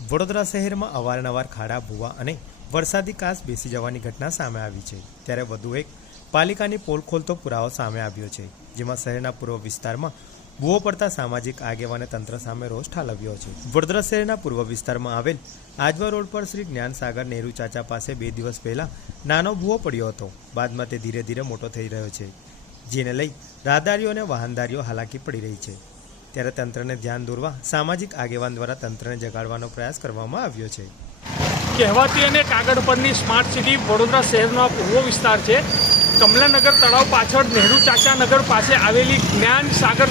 વડોદરા શહેરમાં અવારનવાર ખાડા, ભૂવા અને વરસાદી કાસ બેસી જવાની ઘટના સામે આવી છે. ત્યારે વધુ એક પાલિકાની પોલ ખોલતો પુરાવો સામે આવ્યો છે, જેમાં શહેરના પૂર્વ વિસ્તારમાં ભૂવો પડતા સામાજિક આગેવાને તંત્ર સામે રોષ ઠાલવ્યો છે. વડોદરા શહેરના પૂર્વ વિસ્તારમાં આવેલ આજવા રોડ પર શ્રી જ્ઞાનસાગર નેહરુ ચાચા પાસે બે દિવસ પહેલા નાનો ભૂવો પડ્યો હતો. બાદમાં તે ધીરે ધીરે મોટો થઈ રહ્યો છે, જેને લઈ રાહદારીઓ અને વાહનદારીઓ હાલાકી પડી રહી છે. ત્યારે તંત્રને ધ્યાન દોરવા સામાજિક આગેવાન દ્વારા તંત્રને જગાડવાનો પ્રયાસ કરવામાં આવ્યો છે. કહેવાતી અને કાગળ પરની સ્માર્ટ સિટી વડોદરા શહેરનો આ પૂર્વ વિસ્તાર છે. કમલાનગર તળાવ પાછળ નહેરુ ચાચા નગર પાસે આવેલી જ્ઞાન સાગર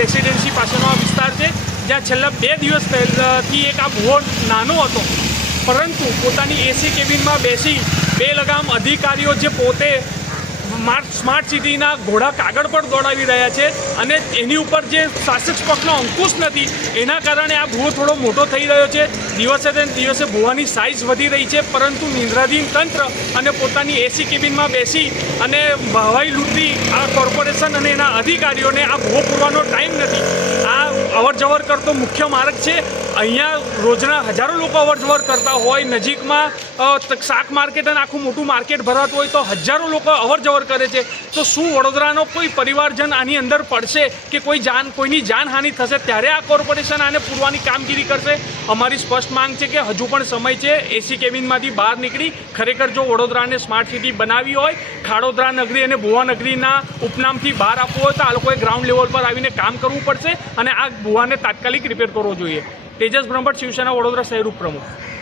રેસિડેન્સી પાસેનો આ વિસ્તાર છે. જ્યાં છેલ્લા બે દિવસ પહેલાથી એક આ ભૂવો નાનો હતો. પરંતુ પોતાની એસી કેબિનમાં બેસી બે લગામ અધિકારીઓ જે પોતે સ્માર્ટ સિટીના ઘોડા કાગળ પર દોડાવી રહ્યા છે અને એની ઉપર જે શાસક પક્ષનો અંકુશ નથી, એના કારણે આ ભૂવો થોડો મોટો થઈ રહ્યો છે. દિવસે ને દિવસે ભૂવાની સાઇઝ વધી રહી છે, પરંતુ નિંદ્રાધીન તંત્ર અને પોતાની એસી કેબિનમાં બેસી અને હવાઈ લૂંટી, આ કોર્પોરેશન અને એના અધિકારીઓને આ ભૂવો પૂરવાનો ટાઈમ નથી. આ અવર જવર કરતો મુખ્ય માર્ગ છે. અહીંયા રોજના હજારો લોકો અવરજવર કરતા હોય, નજીકમાં શાક માર્કેટ અને આખું મોટું માર્કેટ ભરાતું હોય તો હજારો લોકો અવરજવર કરે છે. તો શું વડોદરાનો કોઈ પરિવારજન આની અંદર પડશે કે કોઈ જાન, કોઈની જાનહાનિ થશે ત્યારે આ કોર્પોરેશન આને પૂરવાની કામગીરી કરશે? અમારી સ્પષ્ટ માંગ છે કે હજુ પણ સમય છે, એસી કેબિનમાંથી બહાર નીકળી ખરેખર જો વડોદરાને સ્માર્ટ સિટી બનાવી હોય, ખાડોદરા નગરી અને ભુવાનગરીના ઉપનામથી બહાર આપવું હોય તો આ લોકોએ ગ્રાઉન્ડ લેવલ પર આવીને કામ કરવું પડશે અને આ ભુવાને તાત્કાલિક રિપેર કરવો જોઈએ. તેજસ બ્રહ્મભટ્ટ શિવસેના વડોદરા શહેર ઉપપ્રમુખ.